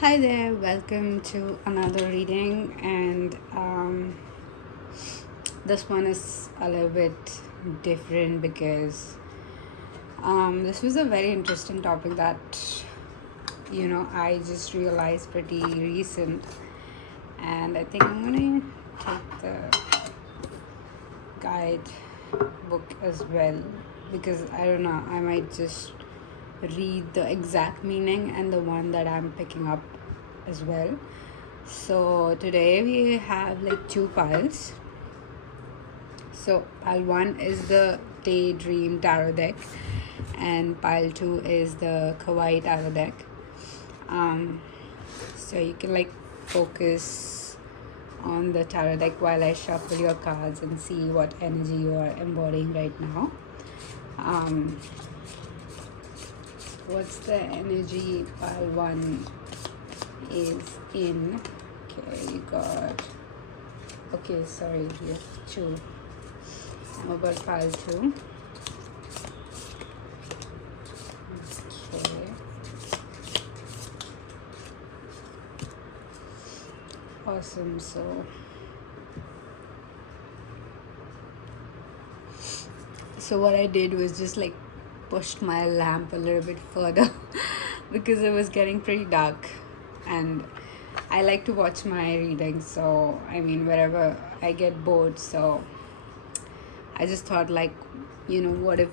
Hi there, welcome to another reading, and this one is a little bit different because this was a very interesting topic that I just realized pretty recent, and I think I'm gonna take the guide book as well because I don't know, I might just read the exact meaning and the one that I'm picking up as well. So today we have like two piles. So pile one is the Daydream tarot deck, and pile two is the Kawaii tarot deck. So you can like focus on the tarot deck while I shuffle your cards and see what energy you are embodying right now. What's the energy pile one is in? Okay, you got. Okay, sorry, you have two. I'm about pile two. Okay. Awesome. So what I did was just like pushed my lamp a little bit further because it was getting pretty dark, and I like to watch my readings, so I mean wherever I get bored, so I just thought like, what if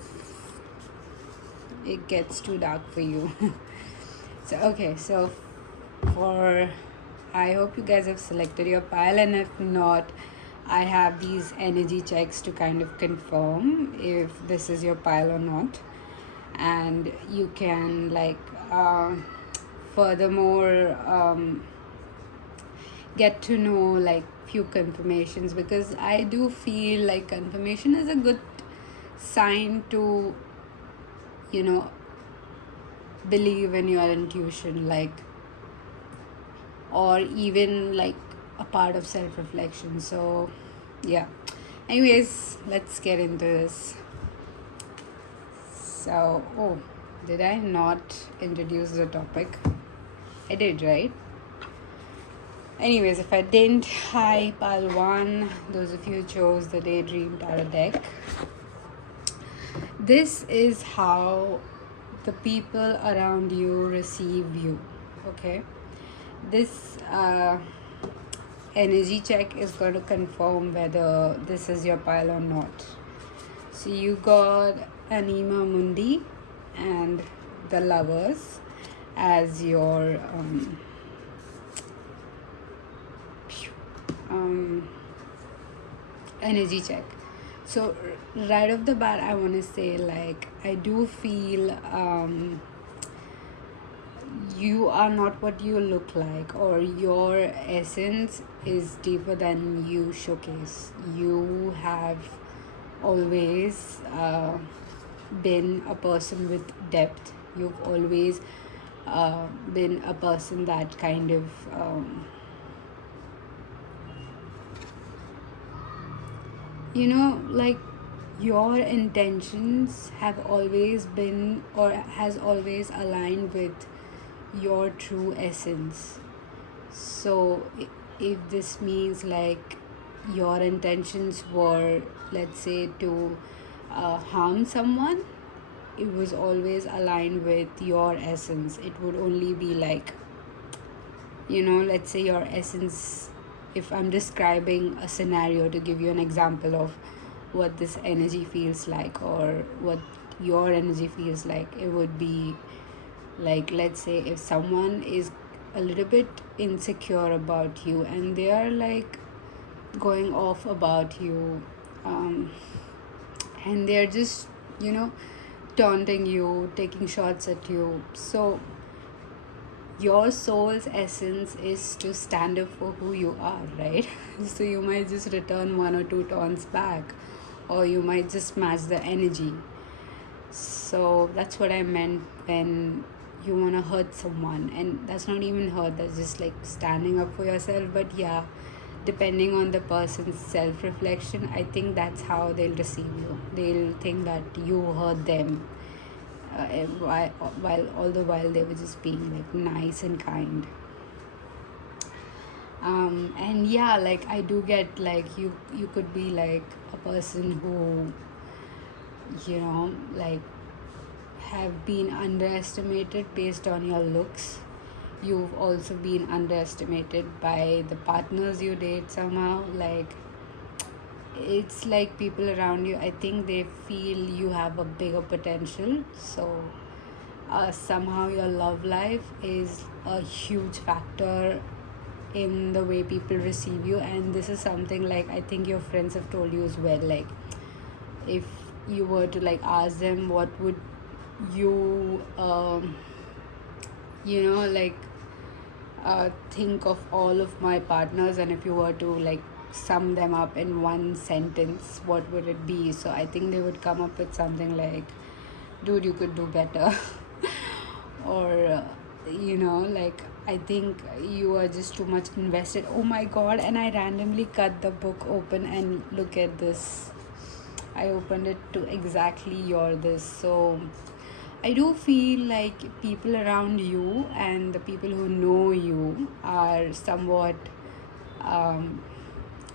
it gets too dark for you? So for I hope you guys have selected your pile, and if not, I have these energy checks to kind of confirm if this is your pile or not. And you can like furthermore get to know like few confirmations, because I do feel like confirmation is a good sign to believe in your intuition, like, or even like a part of self-reflection. So yeah, anyways, let's get into this. So, oh, did I not introduce the topic? I did, right? Anyways, if I didn't, hi, pile one. Those of you who chose the Daydream tarot deck. This is how the people around you receive you, okay? This energy check is going to confirm whether this is your pile or not. So you got Anima Mundi and the Lovers as your energy check. So right off the bat, I want to say like I do feel you are not what you look like, or your essence is deeper than you showcase. You have always been a person with depth. You've always been a person that kind of like your intentions have always been or has always aligned with your true essence. So if this means like your intentions were, let's say, to harm someone, it was always aligned with your essence. It would only be like, let's say your essence, if I'm describing a scenario to give you an example of what this energy feels like or what your energy feels like, it would be like, let's say if someone is a little bit insecure about you and they are like going off about you, and they're just taunting you, taking shots at you. So your soul's essence is to stand up for who you are, right? So you might just return one or two taunts back, or you might just match the energy. So that's what I meant when you want to hurt someone, and that's not even hurt, that's just like standing up for yourself. But yeah, depending on the person's self-reflection, I think that's how they'll receive you. They'll think that you hurt them, while all the while they were just being like nice and kind. And yeah, like I do get like you could be like a person who, like have been underestimated based on your looks. You've also been underestimated by the partners you date somehow. Like it's like people around you, I think they feel you have a bigger potential. So somehow your love life is a huge factor in the way people receive you. And this is something like I think your friends have told you as well. Like if you were to like ask them what would you like think of all of my partners, and if you were to like sum them up in one sentence, what would it be? So I think they would come up with something like, dude, you could do better. Or like I think you are just too much invested. Oh my god, and I randomly cut the book open and look at this. I opened it to exactly your this. So I do feel like people around you and the people who know you are somewhat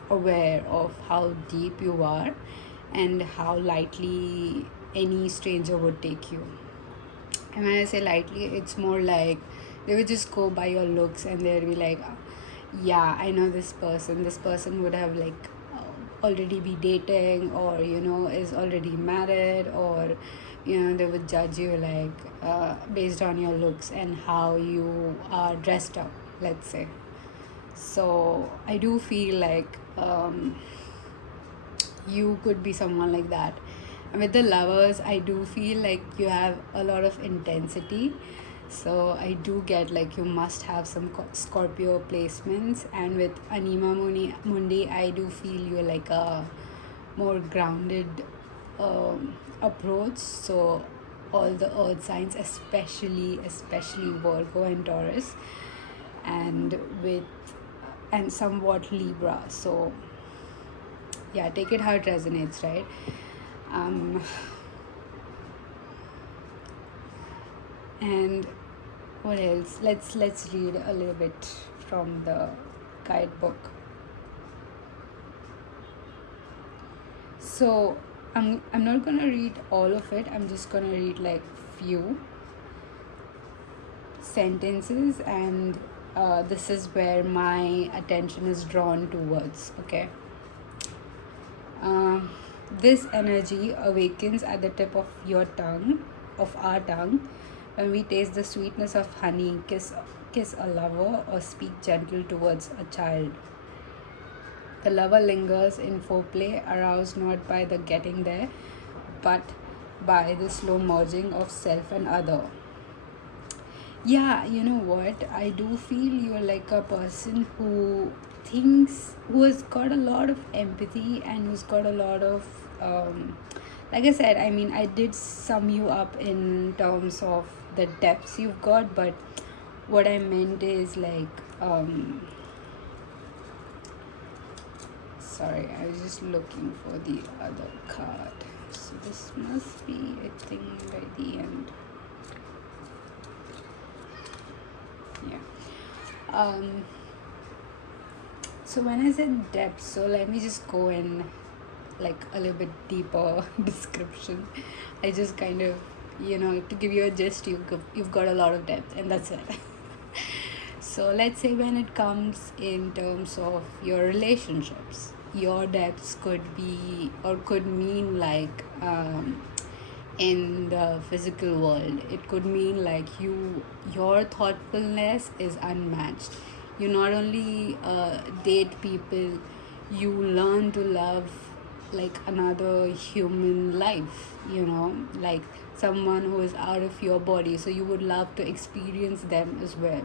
aware of how deep you are and how lightly any stranger would take you. And when I say lightly, it's more like they would just go by your looks and they'd be like, yeah, I know this person. This person would have like already be dating, or is already married, or they would judge you like based on your looks and how you are dressed up, let's say. So I do feel like you could be someone like that. And with the lovers, I do feel like you have a lot of intensity. So I do get like you must have some Scorpio placements. And with Anima Mundi, I do feel you're like a more grounded approach. So all the earth signs, especially Virgo and Taurus, and somewhat Libra. So yeah, take it how it resonates, right? And what else? Let's read a little bit from the guidebook. So I'm not gonna read all of it. I'm just gonna read like few sentences, and this is where my attention is drawn towards. Okay. This energy awakens at the tip of our tongue, when we taste the sweetness of honey, kiss a lover, or speak gentle towards a child. The lover lingers in foreplay, aroused not by the getting there, but by the slow merging of self and other. Yeah, you know what? I do feel you're like a person who has got a lot of empathy, and who's got a lot of, like I said, I mean, I did sum you up in terms of the depths you've got, but what I meant is like, sorry, I was just looking for the other card. So this must be a thing by the end. Yeah. So when I said depth, so let me just go in like a little bit deeper description. I just kind of, to give you a gist, you've got a lot of depth, and that's it. So let's say when it comes in terms of your relationships, your depths could be, or could mean like, in the physical world, it could mean like your thoughtfulness is unmatched. You not only date people, you learn to love like another human life, like someone who is out of your body, so you would love to experience them as well.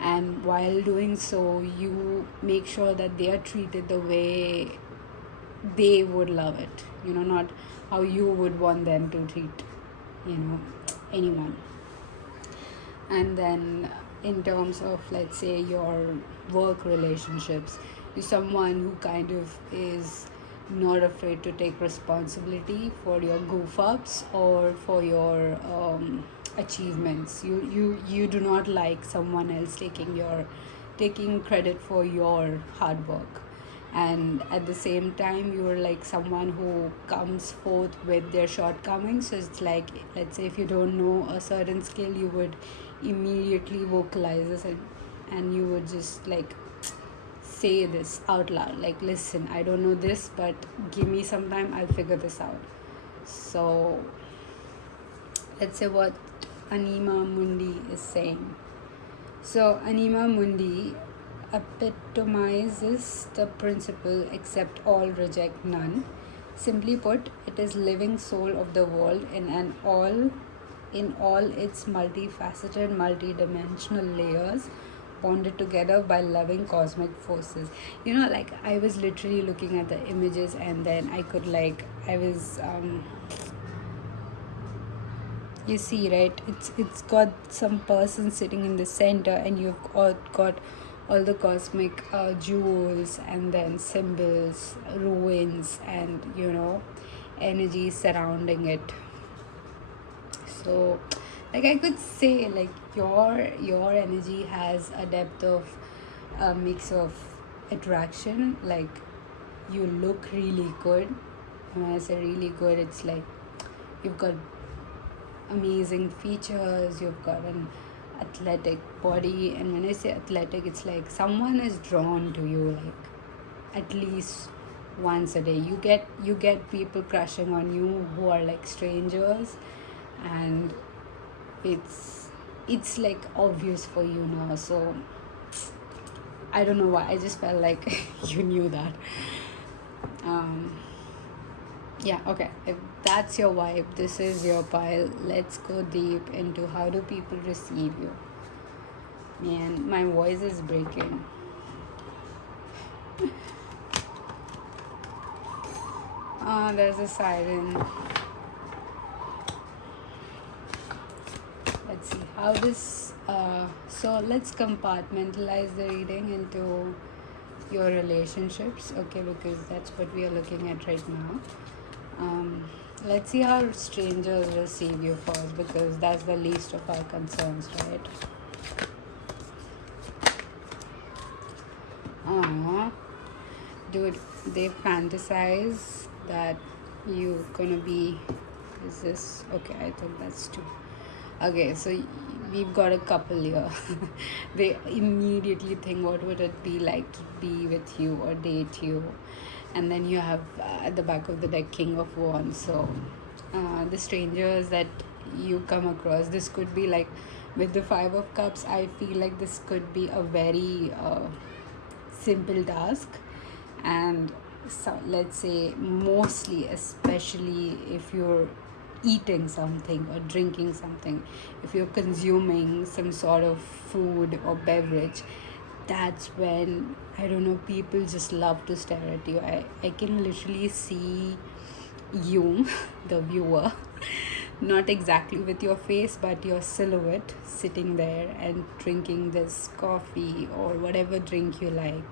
And while doing so, you make sure that they are treated the way they would love it, not how you would want them to treat anyone. And then in terms of, let's say, your work relationships, you're someone who kind of is not afraid to take responsibility for your goof ups or for your achievements. You do not like someone else taking your taking credit for your hard work, and at the same time you're like someone who comes forth with their shortcomings. So it's like, let's say if you don't know a certain skill, you would immediately vocalize this, and you would just like say this out loud, like, listen, I don't know this, but give me some time, I'll figure this out. So let's say what Anima Mundi is saying. So Anima Mundi epitomizes the principle accept all, reject none. Simply put, it is living soul of the world in all its multifaceted, multidimensional layers, bonded together by loving cosmic forces. Like I was literally looking at the images, and then I could like I was you see, right, it's got some person sitting in the center, and you've got all the cosmic jewels, and then symbols, ruins, and energy surrounding it. So like I could say, like your energy has a depth of a mix of attraction. Like you look really good. When I say really good, it's like you've got amazing features, you've got an athletic body. And when I say athletic, it's like someone is drawn to you like at least once a day. You get people crushing on you who are like strangers, and it's like obvious for now. So I don't know why, I just felt like you knew that. Yeah, okay, if that's your vibe, this is your pile. Let's go deep into how do people receive you. Man, my voice is breaking. There's a siren. Let's see how this so let's compartmentalize the reading into your relationships, okay, because that's what we are looking at right now. Let's see how strangers receive you first, because that's the least of our concerns, right? Dude, they fantasize that you gonna be, is this okay? I think that's two. Okay, so we've got a couple here. They immediately think, what would it be like to be with you or date you? And then you have at the back of the deck King of Wands. So the strangers that you come across, this could be like with the Five of Cups. I feel like this could be a very simple task, and so let's say mostly, especially if you're eating something or drinking something, if you're consuming some sort of food or beverage, that's when, I don't know, people just love to stare at you. I can literally see you, the viewer, not exactly with your face, but your silhouette sitting there and drinking this coffee or whatever drink you like.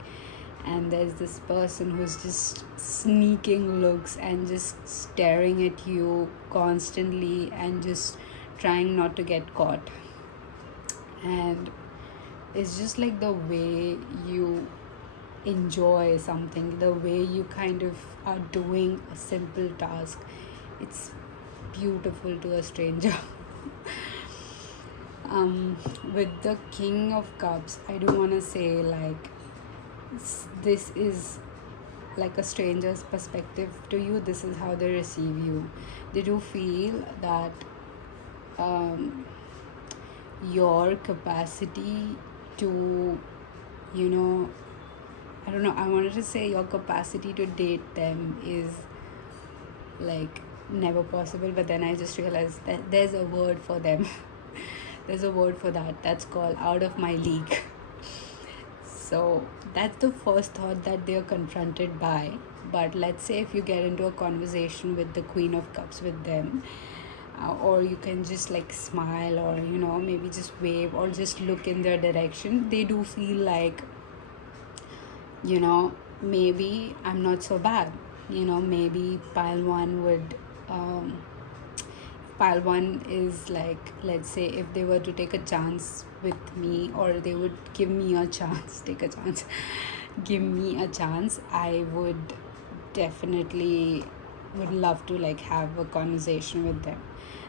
And there's this person who's just sneaking looks and just staring at you constantly and just trying not to get caught. And it's just like the way you enjoy something, the way you kind of are doing a simple task. It's beautiful to a stranger. With the King of Cups, I do want to say like this is like a stranger's perspective to you. This is how they receive you. They do feel that your capacity to, I don't know, I wanted to say your capacity to date them is like never possible, but then I just realized that there's a word for them. There's a word for that. That's called out of my league. So that's the first thought that they are confronted by. But let's say if you get into a conversation with the Queen of Cups with them, or you can just like smile, or maybe just wave or just look in their direction, they do feel like, maybe I'm not so bad. Maybe pile one is like, let's say if they were to take a chance with me, or they would give me a chance, take a chance, give me a chance, I would definitely would love to like have a conversation with them.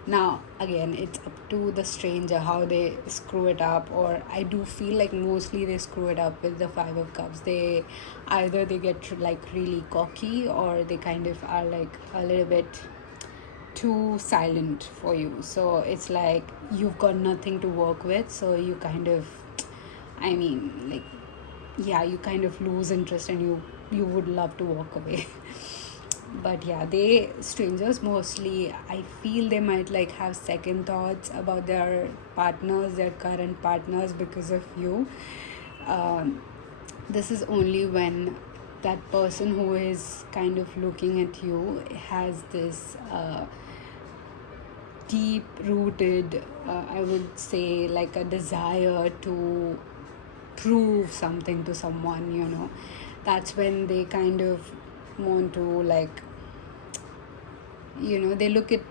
Now again, it's up to the stranger how they screw it up, or I do feel like mostly they screw it up with the Five of Cups. They either they get like really cocky, or they kind of are like a little bit too silent for you. So it's like you've got nothing to work with, so you kind of, I mean, like, yeah, you kind of lose interest, and you would love to walk away. But yeah, they strangers mostly, I feel they might like have second thoughts about their partners, their current partners, because of you. um, this is only when that person who is kind of looking at you has this deep rooted, I would say, like a desire to prove something to someone, that's when they kind of want to, like, they look at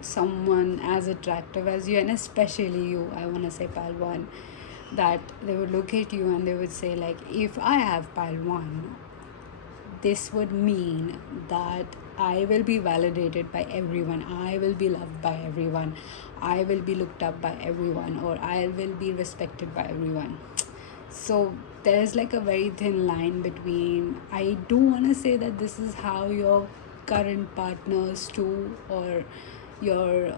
someone as attractive as you, and especially you, I want to say pile one, that they would look at you and they would say, like, if I have pile one, this would mean that I will be validated by everyone, I will be loved by everyone, I will be looked up by everyone, or I will be respected by everyone. So there's like a very thin line between, I do want to say that this is how your current partners too, or your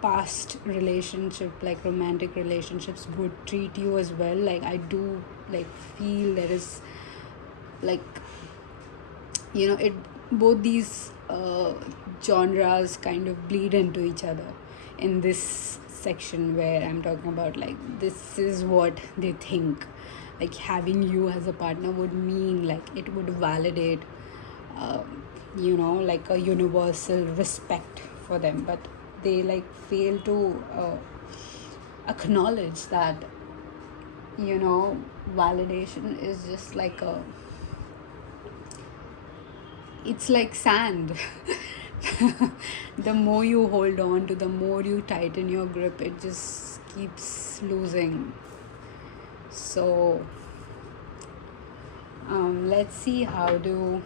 past relationship, like romantic relationships, would treat you as well. Like, I do like feel there is like, it, both these genres kind of bleed into each other in this section where I'm talking about, like, this is what they think, like having you as a partner would mean, like it would validate, uh, like a universal respect for them. But they like fail to acknowledge that, validation is just like a, it's like sand. The more you hold on to, the more you tighten your grip, it just keeps losing. So let's see, how do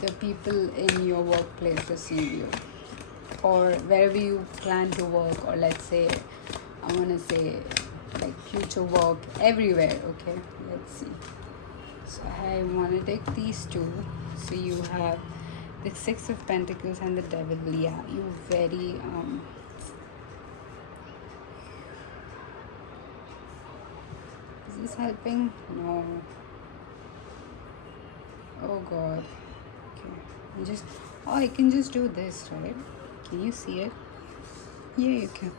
the people in your workplace receive you, or wherever you plan to work, or let's say, I want to say, like future work, everywhere. Okay, let's see. So I want to take these two. So you have the Six of Pentacles and the Devil. Yeah, you very is this helping? No. Oh god. Okay. I can just do this, right? Can you see it? Yeah, you can.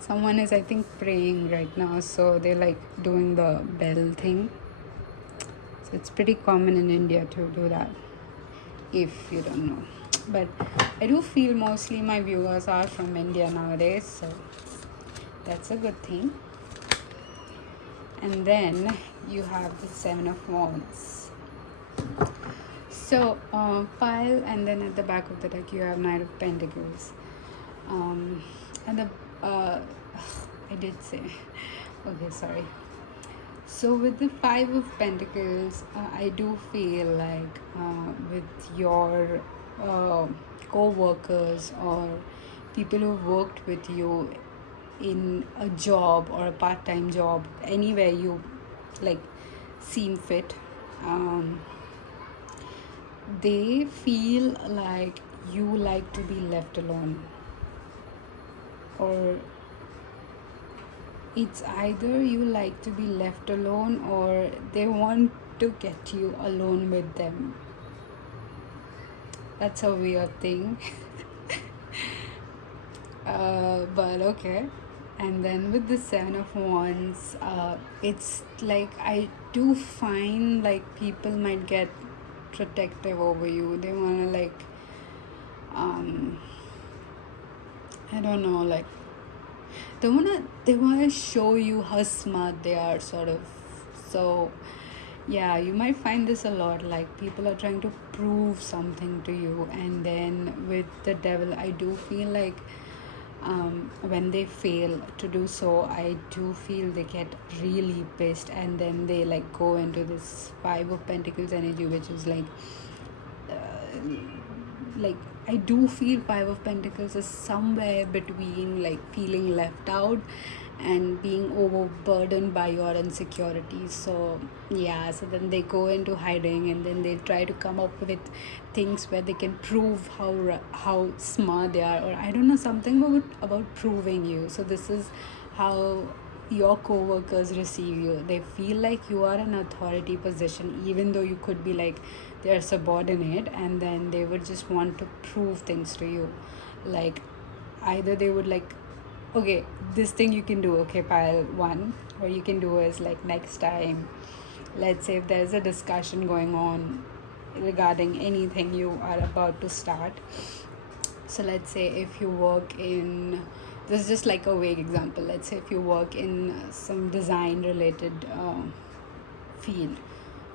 Someone is, I think, praying right now, so they're like doing the bell thing. So it's pretty common in India to do that, if you don't know. But I do feel mostly my viewers are from India nowadays, so that's a good thing. And then you have the Seven of Wands. So pile, and then at the back of the deck you have Knight of Pentacles. And the I did say, okay, sorry. So with the Five of Pentacles, I do feel like with your co-workers or people who worked with you in a job or a part-time job, anywhere you like seem fit, they feel like you like to be left alone, or it's either you like to be left alone, or they want to get you alone with them. That's a weird thing. But okay. And then with the Seven of Wands, it's like I do find like people might get protective over you. They want to like, I don't know, like they wanna show you how smart they are, sort of. So Yeah, you might find this a lot. Like people are trying to prove something to you, and then with the devil, I do feel like when they fail to do so, I do feel they get really pissed, and then they like go into this Five of Pentacles energy, which is like I do feel Five of Pentacles is somewhere between like feeling left out and being overburdened by your insecurities. So yeah, so then they go into hiding, and then they try to come up with things where they can prove how smart they are, or I don't know, something about proving you. So this is how your co-workers receive you. They feel like you are an authority position, even though you could be like they're subordinate, and then they would just want to prove things to you. Like either they would like, okay, this thing you can do, okay, pile one, what you can do is like next time, let's say if there's a discussion going on regarding anything you are about to start. So let's say if you work in, this is just like a vague example, let's say if you work in some design related field,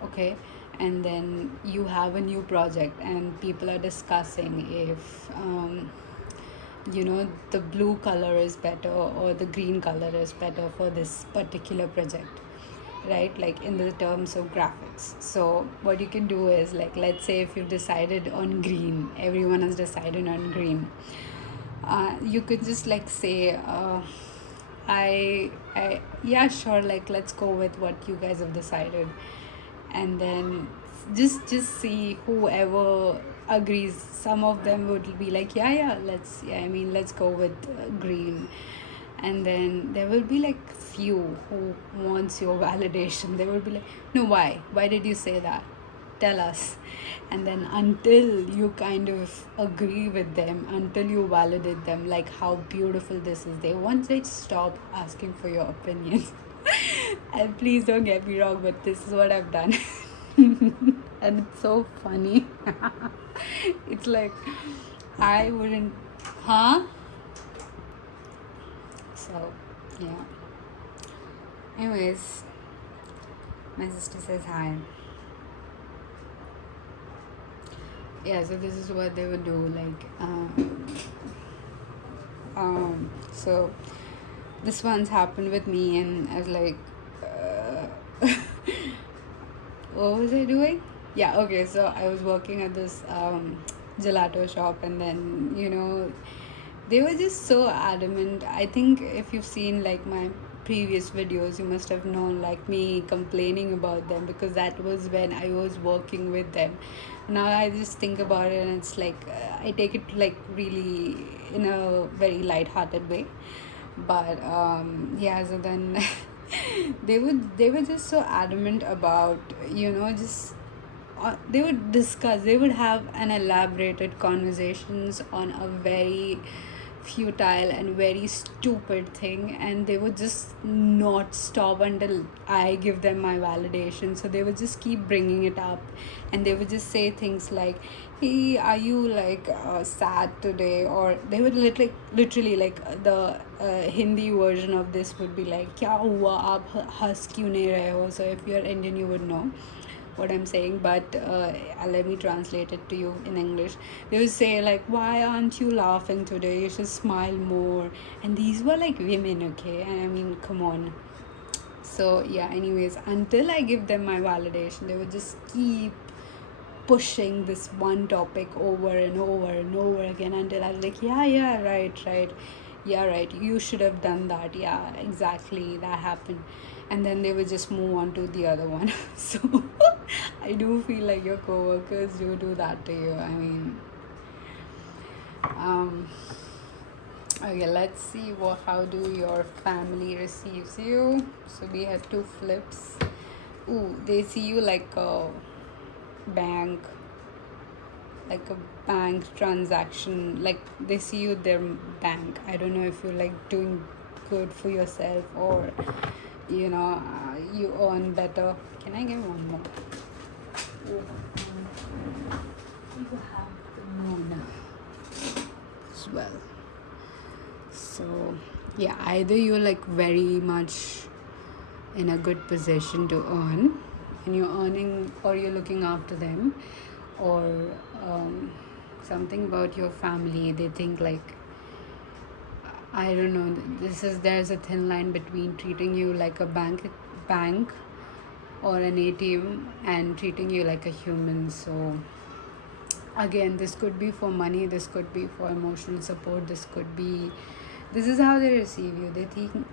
okay, and then you have a new project and people are discussing if the blue color is better or the green color is better for this particular project, right? Like in the terms of graphics. So what you can do is like, let's say if you've decided on green, everyone has decided on green, you could just like say I yeah, sure, like let's go with what you guys have decided, and then just see whoever agrees. Some of them would be like, yeah, let's go with green, and then there will be like few who wants your validation. They will be like, no, why did you say that, tell us. And then until you kind of agree with them, until you validate them like how beautiful this is, they won't stop asking for your opinions. And please don't get me wrong, but this is what I've done. And it's so funny. It's like I wouldn't, huh? So yeah, anyways, my sister says hi. Yeah, so this is what they would do, like so this one's happened with me, and I was like what was I doing? Yeah, okay, so I was working at this gelato shop, and then they were just so adamant. I think if you've seen like my previous videos, you must have known like me complaining about them, because that was when I was working with them. Now I just think about it, and it's like I take it like really in a very light-hearted way. But yeah, so then they were just so adamant about just they would have an elaborated conversations on a very futile and very stupid thing, and they would just not stop until I give them my validation. So they would just keep bringing it up, and they would just say things like, hey, are you like sad today? Or they would literally like the Hindi version of this would be like, kya hua, aap has kyun nahi rahe ho? So if you're Indian, you would know what I'm saying, but let me translate it to you in English. They would say like, why aren't you laughing today? You should smile more. And these were like women, okay? And I mean, come on. So yeah, anyways, until I give them my validation, they would just keep pushing this one topic over and over and over again, until I was like, yeah, right, yeah, right, you should have done that, yeah, exactly, that happened. And then they would just move on to the other one. So I do feel like your coworkers do that to you. I mean, okay, let's see how do your family receives you. So we have two flips. Ooh, they see you like a bank, like a bank transaction, like they see you their bank. I don't know if you're like doing good for yourself, or you earn better. Can I get one more? You have the moon as well. So yeah, either you're like very much in a good position to earn, and you're earning or you're looking after them, or something about your family, they think like, I don't know, there's a thin line between treating you like a bank or an ATM and treating you like a human. So again, this could be for money, this could be for emotional support, this is how they receive you. They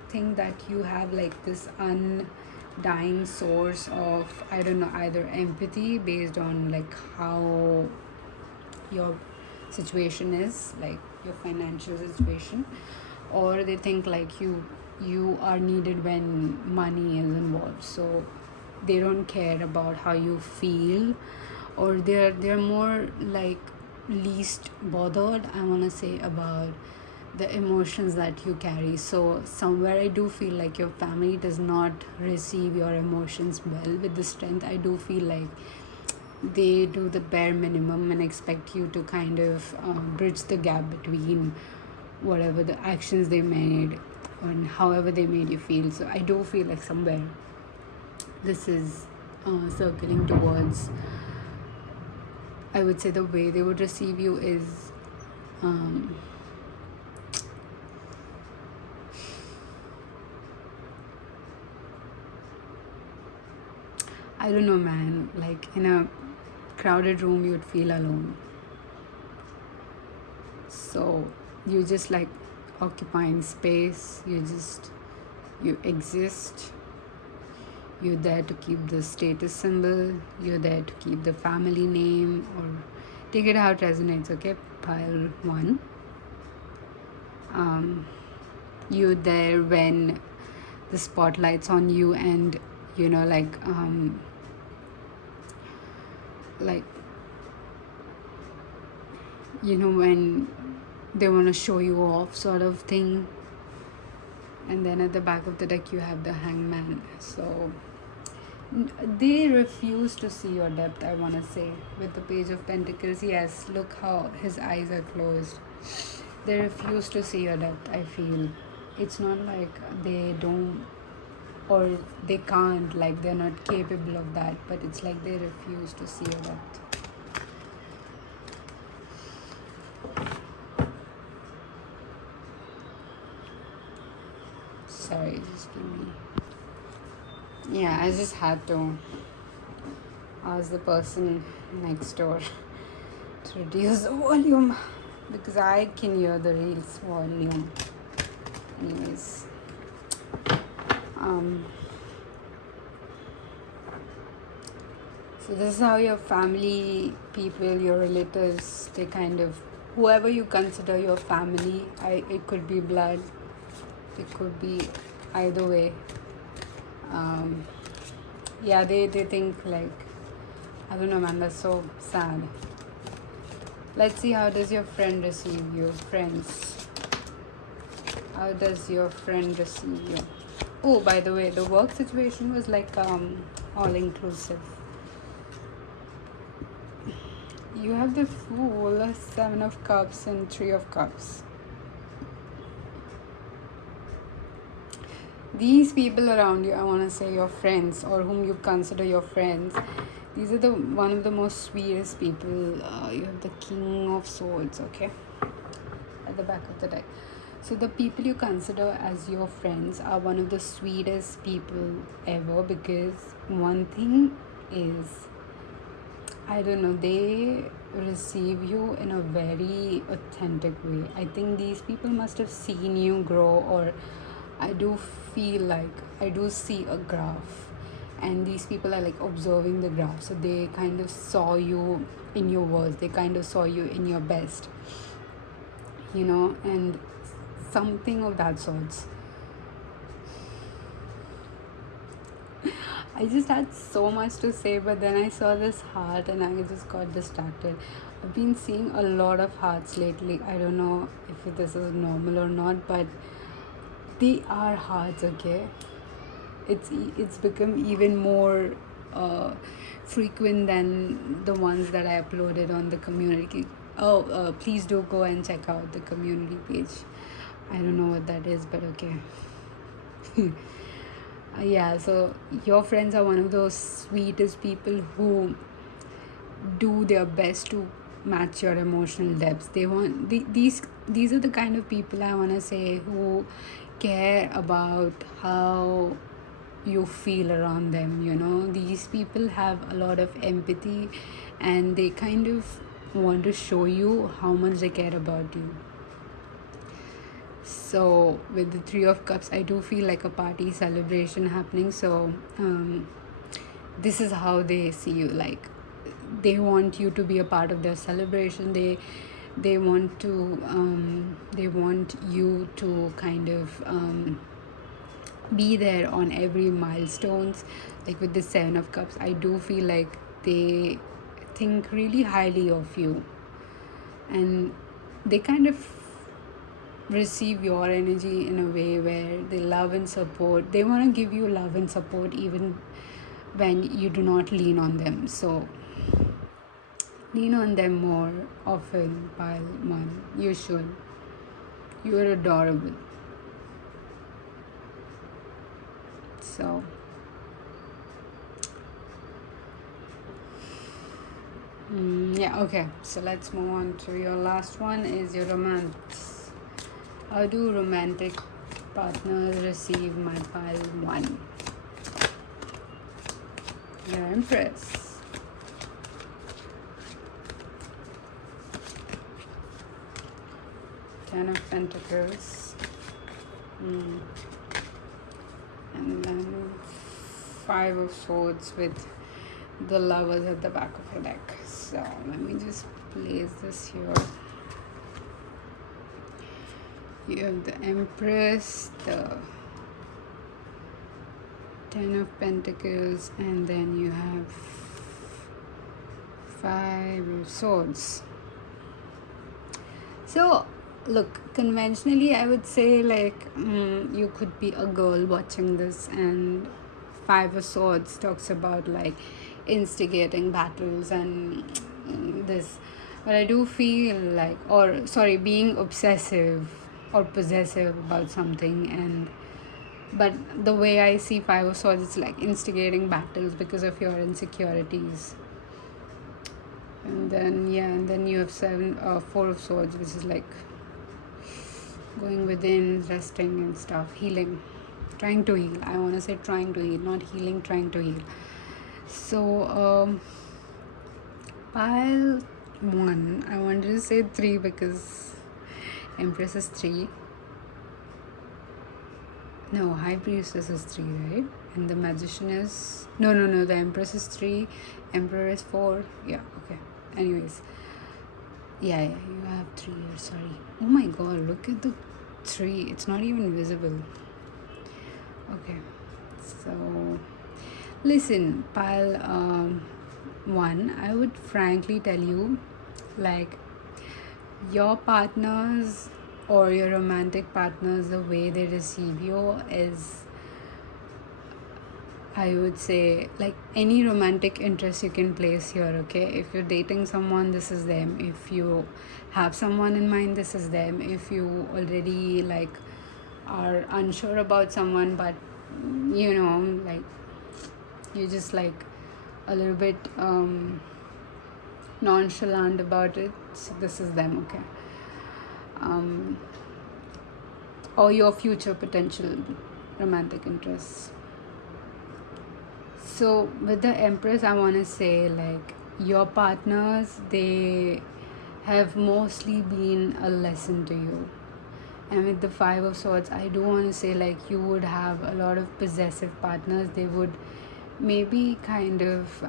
think that you have like this undying source of, I don't know, either empathy based on like how your situation is, like your financial situation, or they think like you are needed when money is involved. So they don't care about how you feel, or they're more like least bothered, I want to say, about the emotions that you carry. So somewhere I do feel like your family does not receive your emotions well with the strength. I do feel like they do the bare minimum and expect you to kind of bridge the gap between whatever the actions they made and however they made you feel. So I do feel like somewhere this is circling towards, I would say, the way they would receive you is I don't know, man, like in a crowded room you would feel alone, so you just like occupying space, you exist, you're there to keep the status symbol, you're there to keep the family name, or take it how it resonates, okay? Pile 1. You're there when the spotlight's on you, and you know, like you know, when they want to show you off sort of thing. And then at the back of the deck you have the Hangman. So they refuse to see your depth, I want to say. With the Page of Pentacles, yes, look how his eyes are closed. They refuse to see your depth, I feel. It's not like they don't or they can't, like they're not capable of that, but it's like they refuse to see your depth. Sorry, just give me. Yeah, I just had to ask the person next door to reduce the volume because I can hear the reels volume. Anyways, so this is how your family, people, your relatives, they kind of, whoever you consider your family, it could be blood, it could be either way. Yeah, they think like, I don't know, man, that's so sad. Let's see, how does your friend receive you? Friends, how does your friend receive you? Oh, by the way, the work situation was like all inclusive. You have the Fool, 7 of Cups and 3 of Cups. These people around you, I want to say your friends, or whom you consider your friends, these are one of the most sweetest people. You have the King of Swords, okay, at the back of the deck. So the people you consider as your friends are one of the sweetest people ever, because one thing is, I don't know, they receive you in a very authentic way. I think these people must have seen you grow, or I do feel like I do see a graph, and these people are like observing the graph. So they kind of saw you in your worst, they kind of saw you in your best, you know, and something of that sorts. I just had so much to say, but then I saw this heart and I just got distracted. I've been seeing a lot of hearts lately. I don't know if this is normal or not, but they are hearts, okay? It's become even more frequent than the ones that I uploaded on the community. Please do go and check out the community page. I don't know what that is, but okay. Yeah, so your friends are one of those sweetest people who do their best to match your emotional depths. They want these are the kind of people I want to say who care about how you feel around them. These people have a lot of empathy, and they kind of want to show you how much they care about you. So with the Three of Cups, I do feel like a party celebration happening. So this is how they see you. Like, they want you to be a part of their celebration. They want you to kind of be there on every milestones. Like with the Seven of Cups, I do feel like they think really highly of you, and they kind of receive your energy in a way where they love and support. They want to give you love and support even when you do not lean on them. So lean on them more often, pile one. You should. You are adorable. So yeah, okay. So let's move on to your last one. Is your romance. How do romantic partners receive my pile one? Your Empress. Ten of Pentacles. And then Five of Swords with the Lovers at the back of your deck. So let me just place this here. You have the Empress, the Ten of Pentacles, and then you have Five of Swords. So look, conventionally I would say, like, you could be a girl watching this, and Five of Swords talks about like instigating battles and this. But I do feel like, being obsessive or possessive about something. But the way I see Five of Swords, it's like instigating battles because of your insecurities. And then you have Four of Swords, which is like going within, resting and stuff, healing, trying to heal. I want to say trying to heal, not healing, trying to heal. So pile one, I wanted to say three because Empress is three. No, High Priestess is three, right? And the Magician is no. The Empress is three, Emperor is four. Yeah, okay. Anyways, yeah, you have three here. Sorry. Oh my God, look at the three. It's not even visible. Okay, so listen, pile one. I would frankly tell you, like, your partners or your romantic partners, the way they receive you is, I would say, like any romantic interest you can place here, okay? If you're dating someone, this is them. If you have someone in mind, this is them. If you already like are unsure about someone, but like you just like a little bit nonchalant about it, so this is them, okay? Or your future potential romantic interests. So with the Empress, I want to say, like, your partners, they have mostly been a lesson to you. And with the Five of Swords, I do want to say, like, you would have a lot of possessive partners. They would maybe kind of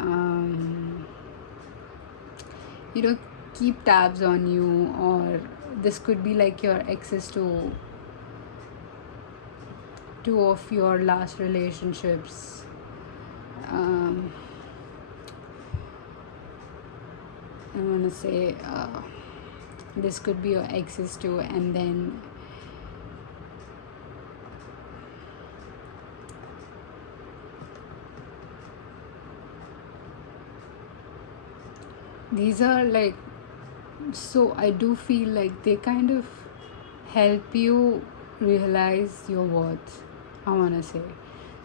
keep tabs on you, or this could be like your access to two of your last relationships. I want to say this could be your access to, and then these are like, so I do feel like they kind of help you realize your worth, I want to say.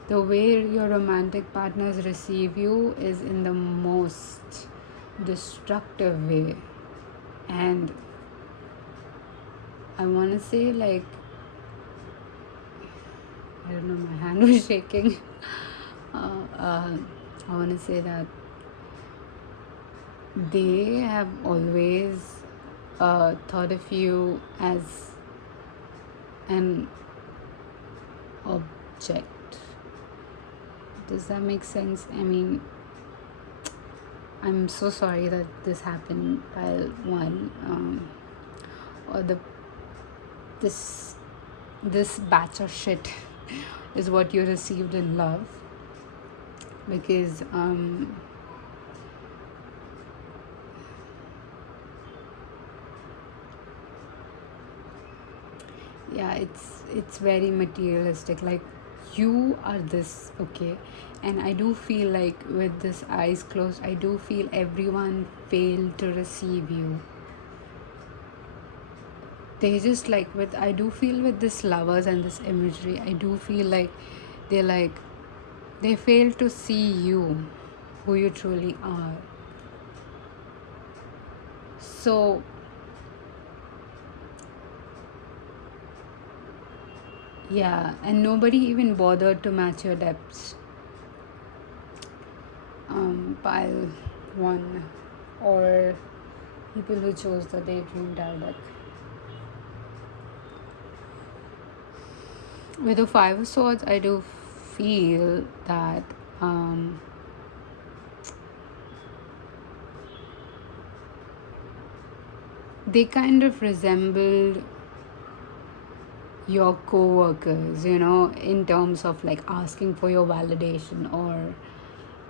the way your romantic partners receive you is in the most destructive way. And I want to say, like, I don't know, my hand was shaking. I want to say that they have always thought of you as an object. Does that make sense? I mean, I'm so sorry that this happened, pile one, or this batch of shit is what you received in love, because yeah, it's very materialistic. Like, you are this, okay? And I do feel like with this eyes closed, I do feel everyone failed to receive you. They just, like, with, I do feel with this lovers and this imagery, I do feel like they fail to see you, who you truly are. So yeah, and nobody even bothered to match your depths. Pile one, or people who chose the Daydream dialect. With the Five of Swords, I do feel that they kind of resembled your co-workers, in terms of like asking for your validation, or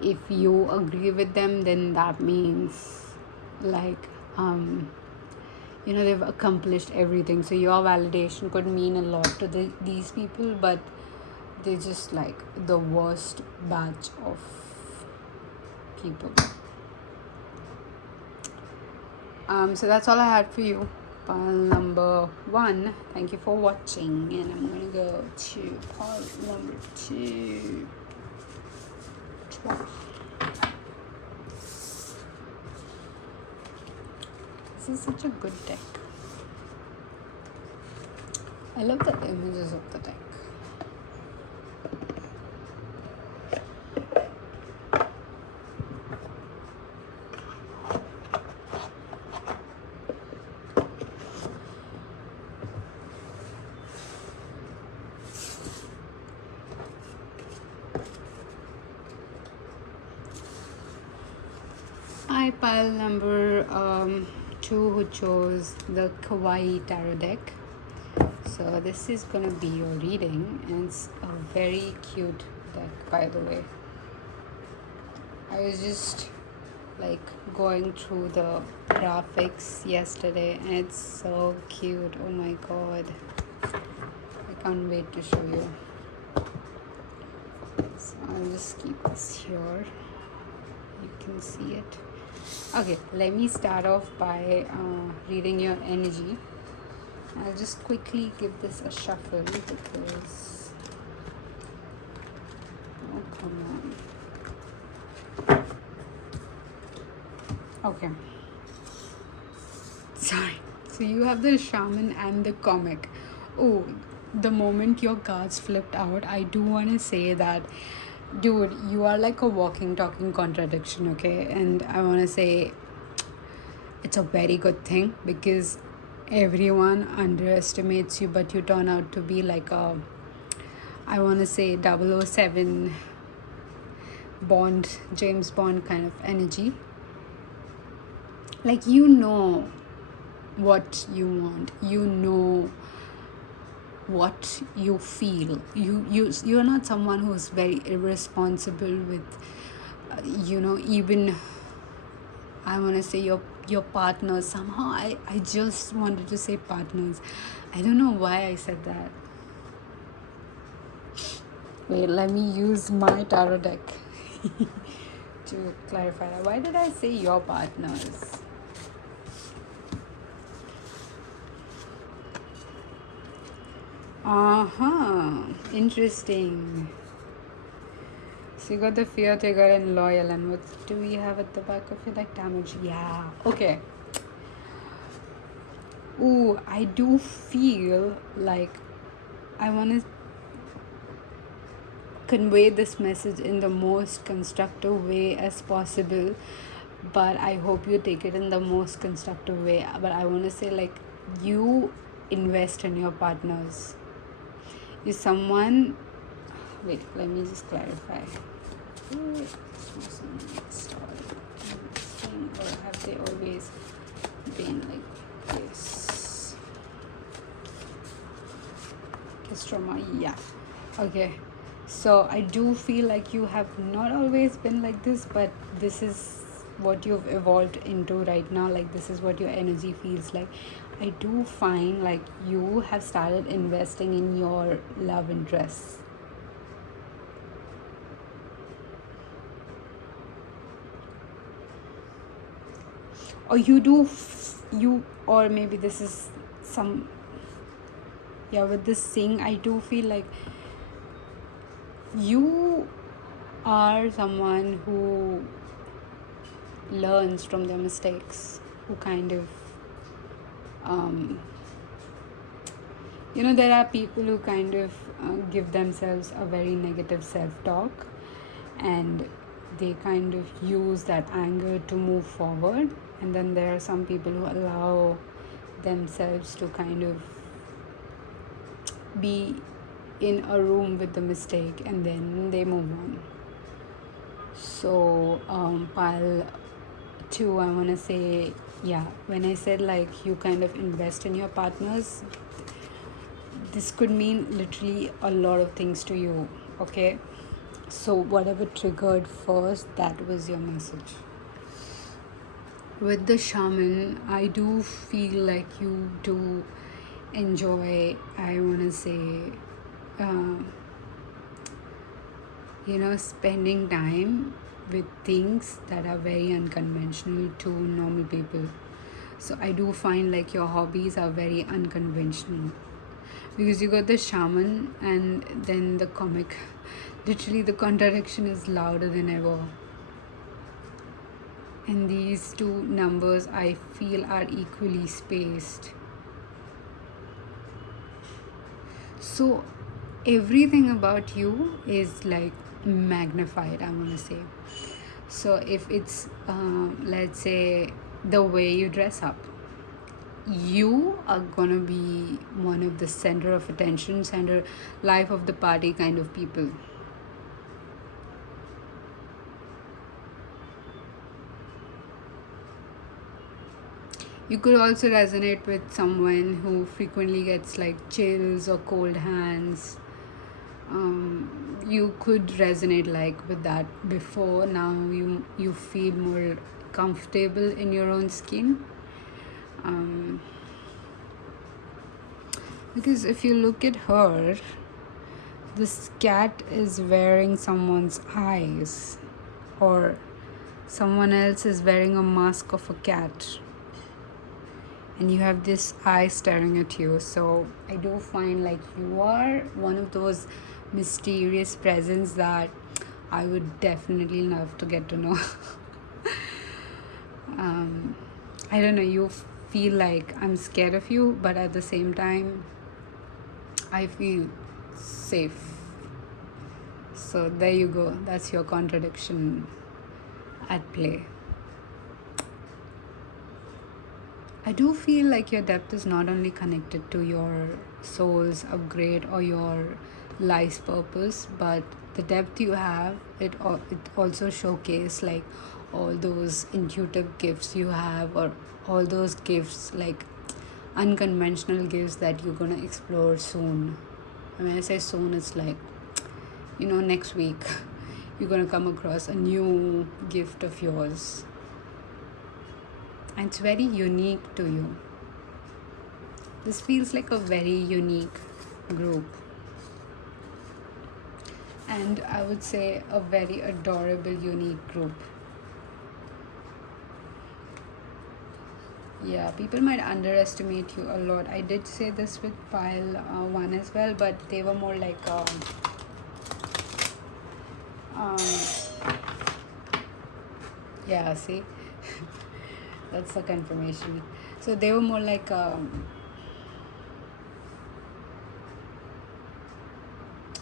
if you agree with them, then that means like they've accomplished everything. So your validation could mean a lot to these people, but they're just like the worst batch of people. So that's all I had for you. Pile number 1. Thank you for watching, and I'm gonna go to pile number 2. 12. This is such a good deck. I love the images of the deck. I pile number 2, who chose the Kawaii tarot deck. So this is gonna be your reading, and it's a very cute deck, by the way. I was just like going through the graphics yesterday, and it's so cute. Oh my god, I can't wait to show you. So I'll just keep this here, you can see it. Okay, let me start off by reading your energy. I'll just quickly give this a shuffle because, oh come on. Okay, sorry. So you have the shaman and the comic. Oh, the moment your cards flipped out, I do want to say that, dude, you are like a walking talking contradiction, okay? And I want to say it's a very good thing, because everyone underestimates you, but you turn out to be like a, I want to say 007 Bond, James Bond kind of energy. Like, you know what you want, you know what you feel. You're not someone who's very irresponsible with even, I want to say your partners. Somehow I just wanted to say partners. I don't know why I said that. Wait, let me use my tarot deck to clarify that. Why did I say your partners? Interesting. So you got the fear trigger and loyal, and what do we have at the back of it? Like damage. Yeah. Okay. Ooh, I do feel like I want to convey this message in the most constructive way as possible, but I hope you take it in the most constructive way. But I want to say, like, you invest in your partners. You someone. Wait, let me just clarify. Or have they always been like this? Kistroma, yeah. Okay. So I do feel like you have not always been like this, but this is what you've evolved into right now. Like, this is what your energy feels like. I do find like you have started investing in your love interests. Or you do, or maybe this is some, yeah, with this thing, I do feel like you are someone who learns from their mistakes, who kind of, there are people who kind of give themselves a very negative self-talk, and they kind of use that anger to move forward. And then there are some people who allow themselves to kind of be in a room with the mistake, and then they move on. So pile 2, I want to say, yeah, when I said like you kind of invest in your partners, this could mean literally a lot of things to you. Okay, so whatever triggered first, that was your message. With the shaman, I do feel like you do enjoy, I want to say, spending time with things that are very unconventional to normal people. So I do find like your hobbies are very unconventional, because you got the shaman and then the comic. Literally the contradiction is louder than ever, and these two numbers I feel are equally spaced. So everything about you is like magnified, I want to say. So if it's let's say the way you dress up, you are gonna be one of the center of attention, center life of the party kind of people. You could also resonate with someone who frequently gets like chills or cold hands. You could resonate like with that before. Now you feel more comfortable in your own skin. Because if you look at her, this cat is wearing someone's eyes, or someone else is wearing a mask of a cat, and you have this eye staring at you. So I do find like you are one of those mysterious presence that I would definitely love to get to know. I don't know, you feel like I'm scared of you, but at the same time I feel safe. So there you go, that's your contradiction at play. I do feel like your depth is not only connected to your soul's upgrade or your life's purpose, but the depth you have, it also showcase like all those intuitive gifts you have, or all those gifts, like unconventional gifts that you're gonna explore soon. And when I say soon, it's like, next week you're gonna come across a new gift of yours, and it's very unique to you. This feels like a very unique group, and I would say a very adorable, unique group. Yeah, people might underestimate you a lot. I did say this with pile 1 as well, but they were more like Um, yeah, see, that's the confirmation. So they were more like,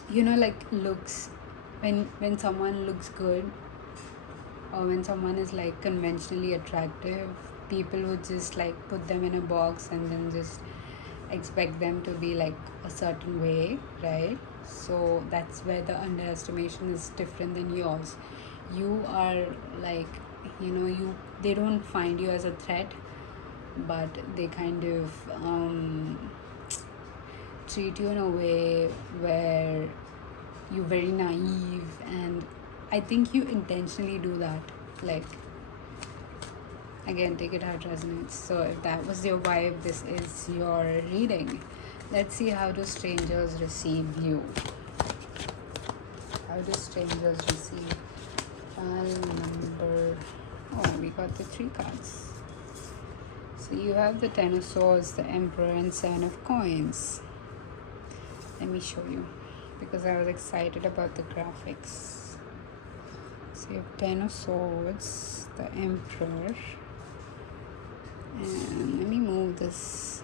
like looks. When someone looks good, or when someone is like conventionally attractive, people would just like put them in a box and then just expect them to be like a certain way, right? So that's where the underestimation is different than yours. You are like, they don't find you as a threat, but they kind of treat you in a way where you're very naive, and I think you intentionally do that. Like, again, take it how it resonates. So if that was your vibe, this is your reading. Let's see, how do strangers receive you? How do strangers receive? File number, we got the 3 cards. So you have the 10 of swords, the emperor, and 7 of coins. Let me show you, because I was excited about the graphics. So you have 10 of swords, the emperor, and let me move this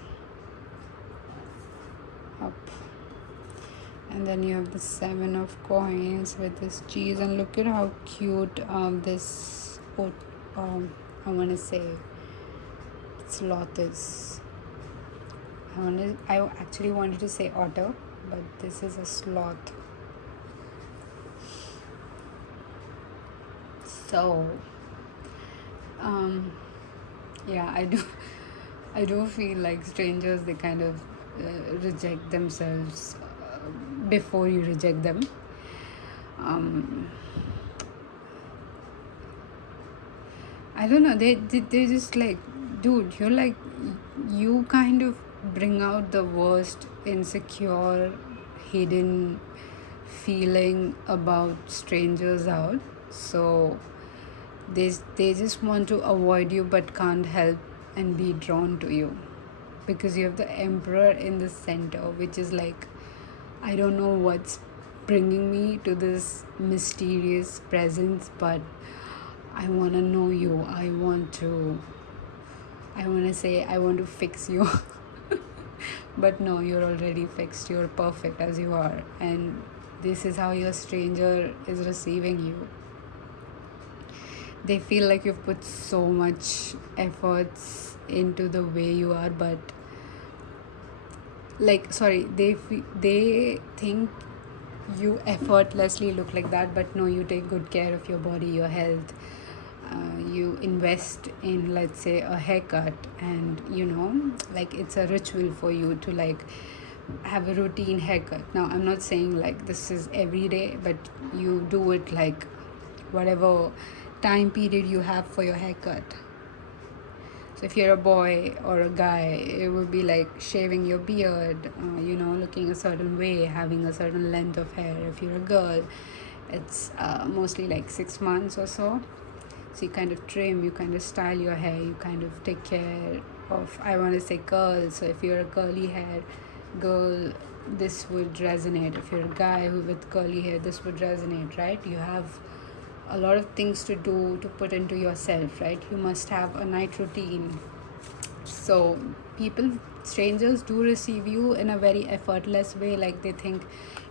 up, and then you have the 7 of coins with this cheese, and look at how cute this I want to say sloth is. I actually wanted to say otter, but this is a sloth. So yeah, I do feel like strangers, they kind of reject themselves before you reject them. I don't know, they just like, dude, you're like, you kind of bring out the worst insecure, hidden feeling about strangers out. So they just want to avoid you but can't help and be drawn to you, because you have the emperor in the center, which is like, I don't know what's bringing me to this mysterious presence, but I want to know you. I want to say I want to fix you. But no, you're already fixed. You're perfect as you are, and this is how your stranger is receiving you. They feel like you've put so much efforts into the way you are, but like, sorry, they think you effortlessly look like that, but no, you take good care of your body, your health. You invest in, let's say, a haircut, and like, it's a ritual for you to like have a routine haircut. Now, I'm not saying like this is every day, but you do it like whatever time period you have for your haircut. So if you're a boy or a guy, it would be like shaving your beard, looking a certain way, having a certain length of hair. If you're a girl, it's mostly like 6 months or so. So you kind of trim, you kind of style your hair, you kind of take care of, I want to say, curls. So if you're a curly hair girl, this would resonate. If you're a guy with curly hair, this would resonate, right? You have a lot of things to do, to put into yourself, right? You must have a night routine. So strangers do receive you in a very effortless way. Like, they think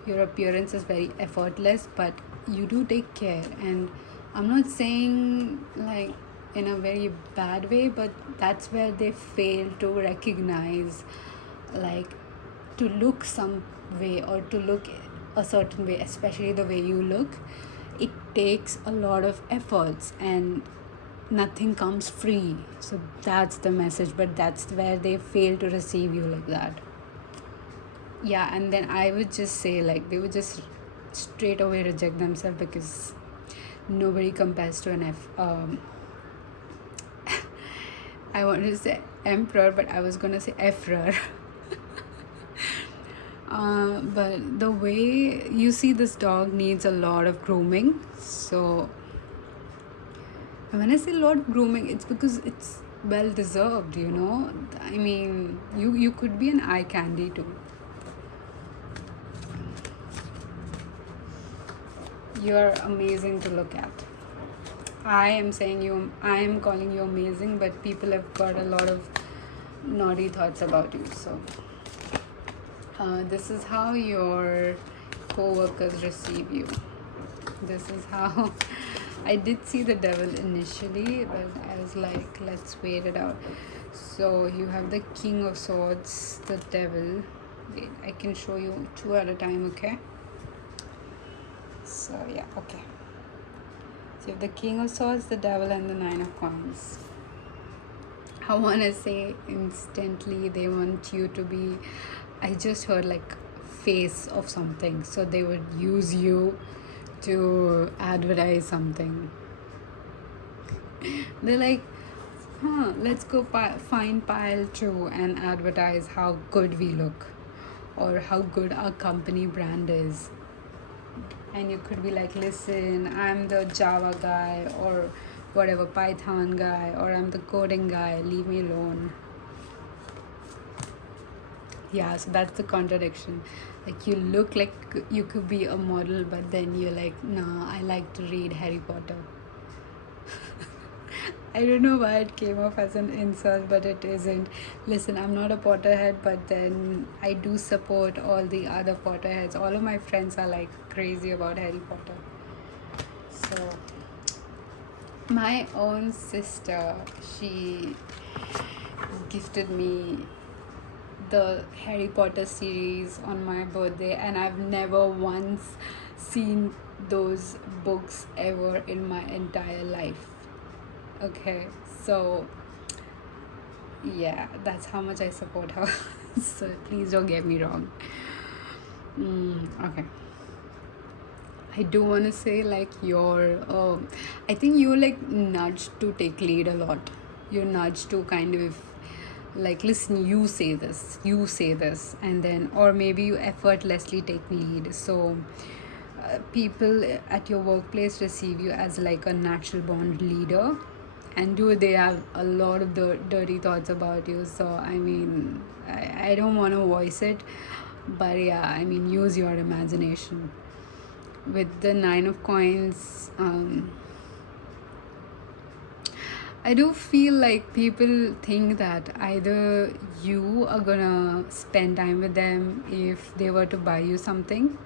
your appearance is very effortless, but you do take care. And I'm not saying like in a very bad way, but that's where they fail to recognize, like, to look some way or to look a certain way, especially the way you look, it takes a lot of efforts and nothing comes free. So that's the message, but that's where they fail to receive you like that. Yeah, and then I would just say, like, they would just straight away reject themselves, because nobody compares to an I wanted to say emperor, but I was gonna say emperor. But the way you see, this dog needs a lot of grooming. So when I say a lot of grooming, it's because it's well deserved, I mean, you could be an eye candy too. You're amazing to look at. I am calling you amazing, but people have got a lot of naughty thoughts about you. So, this is how your co-workers receive you. This is how I did see the devil initially, but I was like, let's wait it out. So you have the King of Swords, the devil. Wait, I can show you two at a time, okay? So yeah, okay. So you have the King of Swords, the devil, and the Nine of Coins. I want to say instantly they want you to be, I just heard like face of something, so they would use you to advertise something. They're like, let's go find pile 2 and advertise how good we look or how good our company brand is. And you could be like, listen, I'm the Java guy or whatever, Python guy, or I'm the coding guy, leave me alone. Yeah, so that's the contradiction. Like, you look like you could be a model, but then you're like, nah, I like to read Harry Potter. I don't know why it came off as an insult, but it isn't. Listen, I'm not a Potterhead, but then I do support all the other Potterheads. All of my friends are like crazy about Harry Potter. So, my own sister, she gifted me the Harry Potter series on my birthday, and I've never once seen those books ever in my entire life. Okay, so yeah, that's how much I support her. So please don't get me wrong. Okay, I do want to say, like, I think you're like nudged to take lead a lot. You're nudged to kind of like, listen, you say this, and then, or maybe you effortlessly take lead. So people at your workplace receive you as like a natural born leader, and do they have a lot of dirty thoughts about you. So I mean, I don't want to voice it, but yeah, I mean, use your imagination. With the Nine of Coins, I do feel like people think that either you are gonna spend time with them if they were to buy you something,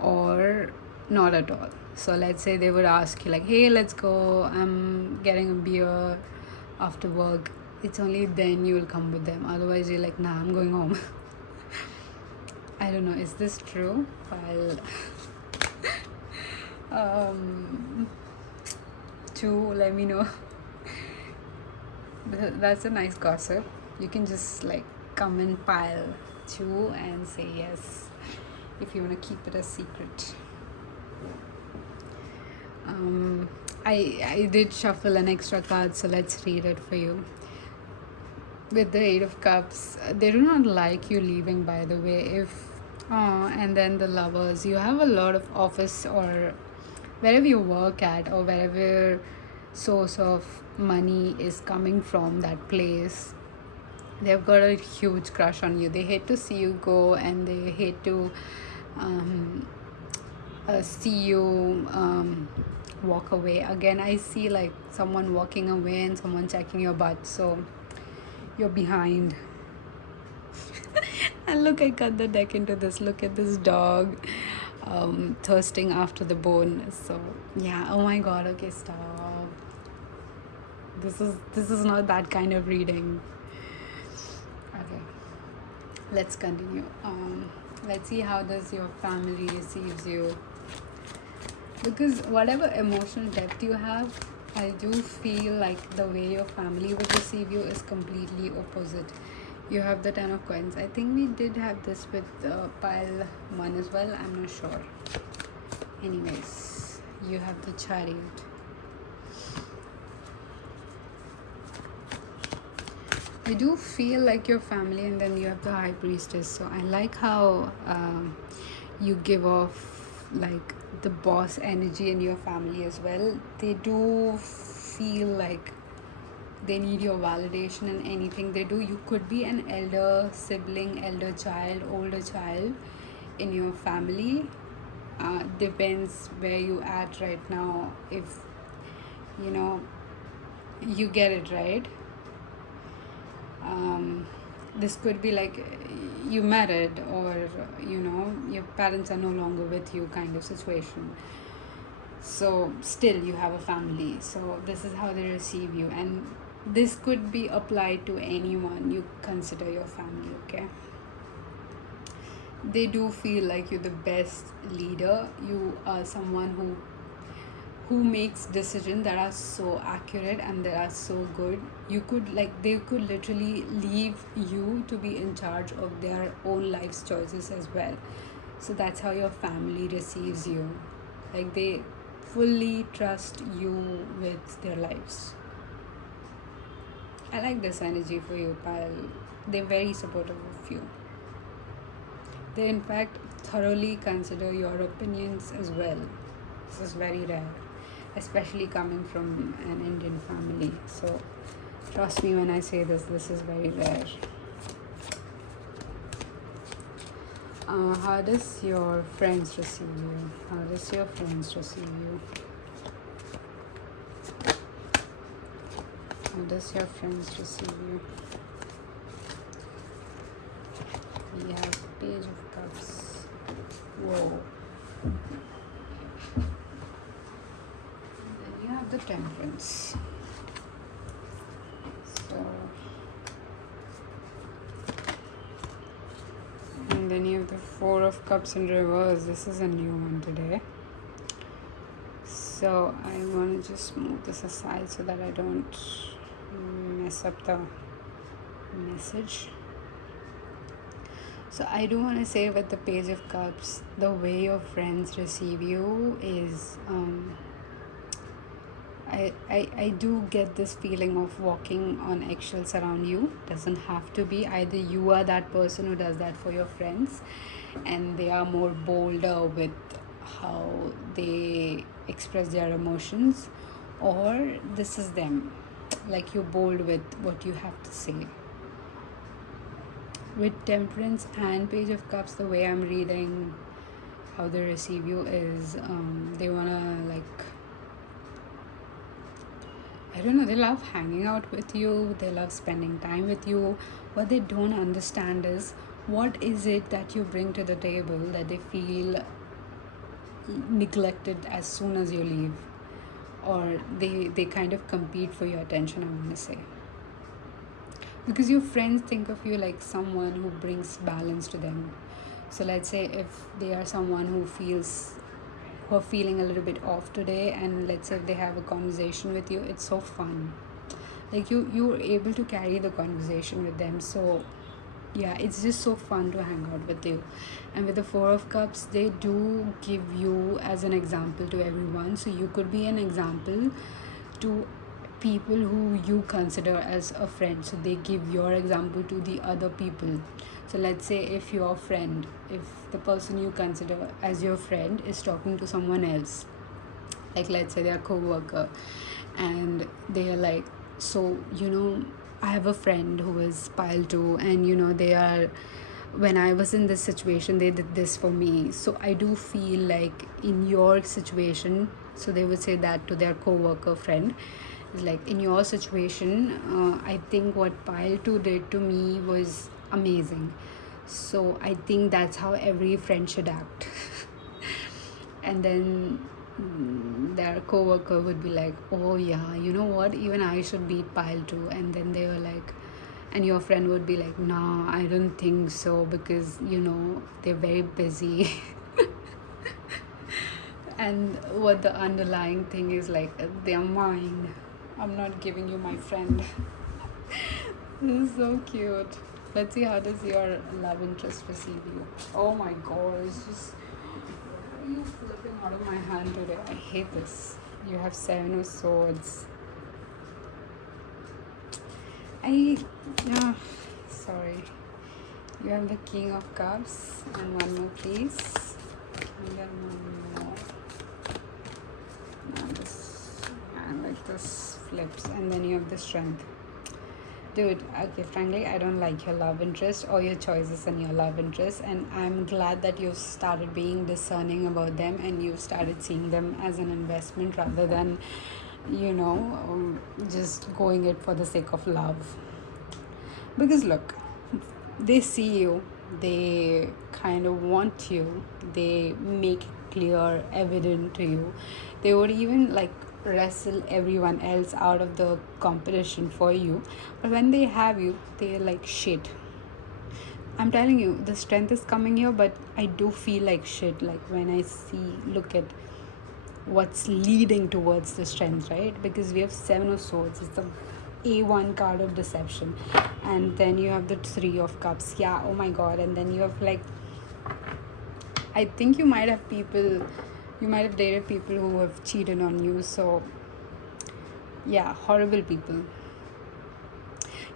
or not at all. So let's say they would ask you like, hey, let's go, I'm getting a beer after work. It's only then you will come with them. Otherwise you're like, nah, I'm going home. I don't know, is this true? I'll let me know. That's a nice gossip. You can just like come in pile 2 and say yes if you want to keep it a secret. I did shuffle an extra card, so let's read it for you. With the Eight of Cups, they do not like you leaving, by the way. And then the Lovers, you have a lot of office or wherever you work at, or wherever source of money is coming from, that place, they've got a huge crush on you. They hate to see you go, and they hate to see you walk away. Again, I see like someone walking away and someone checking your butt, so you're behind. And look, I cut the deck into this. Look at this dog thirsting after the bone. So yeah, oh my god, okay, stop. This is not that kind of reading. Okay, let's continue. Let's see how does your family receives you, because whatever emotional depth you have, I do feel like the way your family would receive you is completely opposite. You have the Ten of Coins. I think we did have this with pile 1 as well, I'm not sure. Anyways, you have the Chariot. I do feel like your family, and then you have the High Priestess. So I like how you give off like the boss energy in your family as well. They do feel like they need your validation in anything they do. You could be an elder sibling, elder child, older child in your family, Depends where you at right now. If you know you get it right, um, this could be like you married, or your parents are no longer with you, kind of situation. So still you have a family, so this is how they receive you, and this could be applied to anyone you consider your family. Okay, they do feel like you're the best leader. You are someone who makes decisions that are so accurate and that are so good. You could like they could literally leave you to be in charge of their own life's choices as well. So that's how your family receives you. Like they fully trust you with their lives. I like this energy for you, pal. They're very supportive of you. They in fact thoroughly consider your opinions as well. This is very rare, especially coming from an Indian family. So trust me when I say this is very rare. How does your friends receive you? How does your friends receive you? How does your friends receive you? We have Page of Cups. Whoa. Then you have the Temperance. So, and then you have the Four of Cups in reverse. This is a new one today. So I want to just move this aside so that I don't mess up the message. So I do want to say with the Page of Cups, the way your friends receive you is I do get this feeling of walking on eggshells around you. Doesn't have to be. Either you are that person who does that for your friends and they are more bolder with how they express their emotions, or this is them, like you're bold with what you have to say. With Temperance and Page of Cups, the way I'm reading how they receive you is they wanna like, I don't know, they love hanging out with you, they love spending time with you. What they don't understand is what is it that you bring to the table that they feel neglected as soon as you leave, or they kind of compete for your attention, I want to say, because your friends think of you like someone who brings balance to them. So let's say if they are someone who are feeling a little bit off today, and let's say if they have a conversation with you, it's so fun, like you're able to carry the conversation with them. So yeah, it's just so fun to hang out with you. And with the Four of Cups, they do give you as an example to everyone, so you could be an example to people who you consider as a friend, so they give your example to the other people. So let's say if the person you consider as your friend is talking to someone else, like let's say they're a co-worker, and they're like, so I have a friend who is pile 2, and they are, when I was in this situation they did this for me. So I do feel like in your situation, so they would say that to their co-worker friend, is like, in your situation, I think what pile 2 did to me was amazing. So I think that's how every friend should act. And then their co-worker would be like, oh yeah, you know what, even I should beat pile 2. And then they were like, and your friend would be like, nah, I don't think so, because they're very busy. And what the underlying thing is like, they're mine, I'm not giving you my friend. This is so cute. Let's see, how does your love interest receive you? Oh my god, it's just, why are you flipping out of my hand today? I hate this. You have 7 of Swords. Sorry. You have the King of Cups, and one more please. And then one more. And this, and like this flips, and then you have the Strength. Dude, okay, frankly, I don't like your love interest or your choices and your love interest, and I'm glad that you've started being discerning about them and you've started seeing them as an investment rather than, you know, just going it for the sake of love. Because look, they see you, they kind of want you, they make it clear, evident to you. They would even like wrestle everyone else out of the competition for you. But when they have you, they're like shit. I'm telling you, the strength is coming here, but I do feel like shit. Like when I look at what's leading towards the strength, right? Because we have Seven of Swords, it's the A1 card of deception, and then you have the Three of Cups. Yeah, oh my god. And then you have like, I think you might have dated people who have cheated on you. So yeah, horrible people.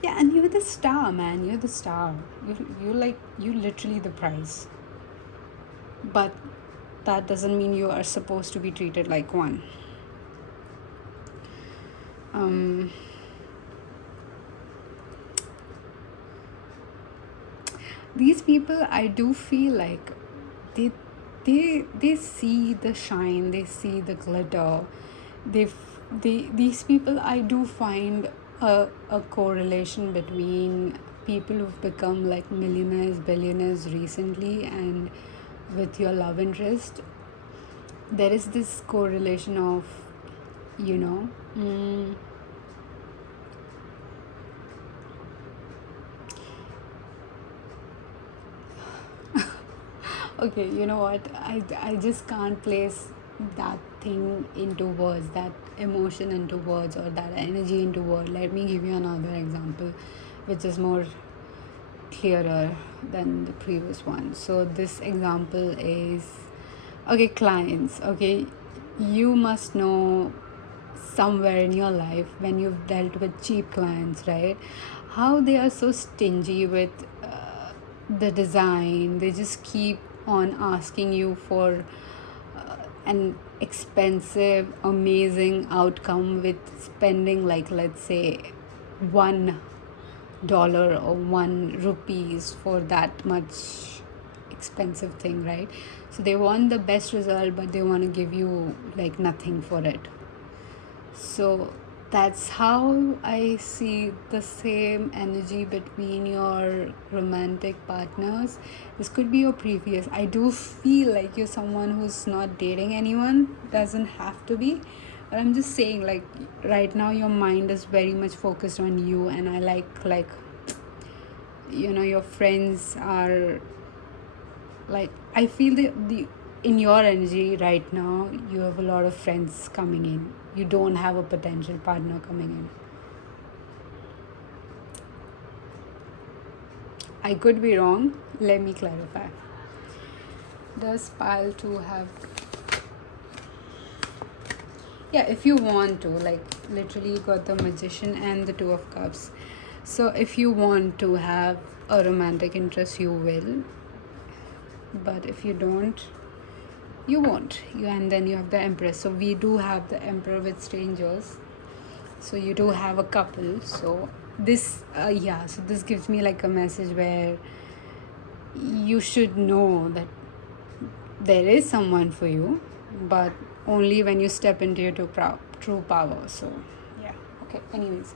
Yeah, and you're the star, man. You're the star. You literally the prize. But that doesn't mean you are supposed to be treated like one. These people, I do feel like they they see the shine, they see the glitter. These people, I do find a correlation between people who've become like millionaires, billionaires recently, and with your love interest. There is this correlation of, you know, okay, you know what, I just can't place that thing into words, that emotion into words, or that energy into words. Let me give you another example which is more clearer than the previous one. So this example is, okay, clients. Okay, you must know somewhere in your life when you've dealt with cheap clients, right, how they are so stingy with the design. They just keep on asking you for an expensive, amazing outcome with spending, like, let's say, $1 or 1 rupees for that much expensive thing, right? So they want the best result, but they want to give you like nothing for it. So that's how I see the same energy between your romantic partners. This could be your previous. I do feel like you're someone who's not dating anyone. Doesn't have to be. But I'm just saying, like, right now your mind is very much focused on you, and I like you know, your friends are like, I feel the in your energy right now, you have a lot of friends coming in. You don't have a potential partner coming in. I could be wrong. Let me clarify. Does pile 2 have, yeah, if you want to, like, literally you got the Magician and the Two of Cups. So if you want to have a romantic interest, you will, but if you don't, you won't. And then you have the Empress. So we do have the Emperor with strangers, so you do have a couple. So this so this gives me like a message where you should know that there is someone for you, but only when you step into your true power. So yeah, okay, anyways,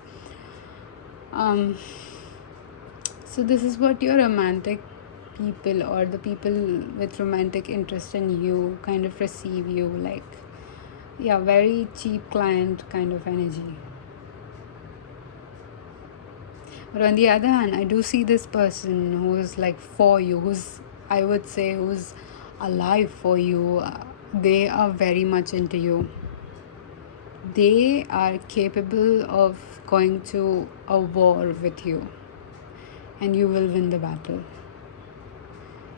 so this is what your romantic people, or the people with romantic interest in you, kind of receive you like. Yeah, very cheap client kind of energy. But on the other hand, I do see this person who's like for you, who's, I would say, who's alive for you. They are very much into you. They are capable of going to a war with you, and you will win the battle.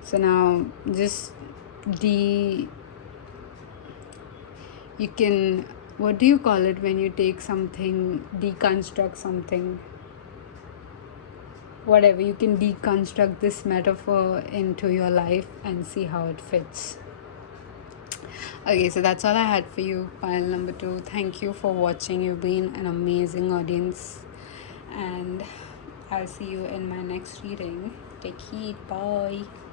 So now, just you can, what do you call it when you take something, deconstruct something? Whatever, you can deconstruct this metaphor into your life and see how it fits. Okay, so that's all I had for you, pile number 2. Thank you for watching. You've been an amazing audience, and I'll see you in my next reading. Take heed. Bye.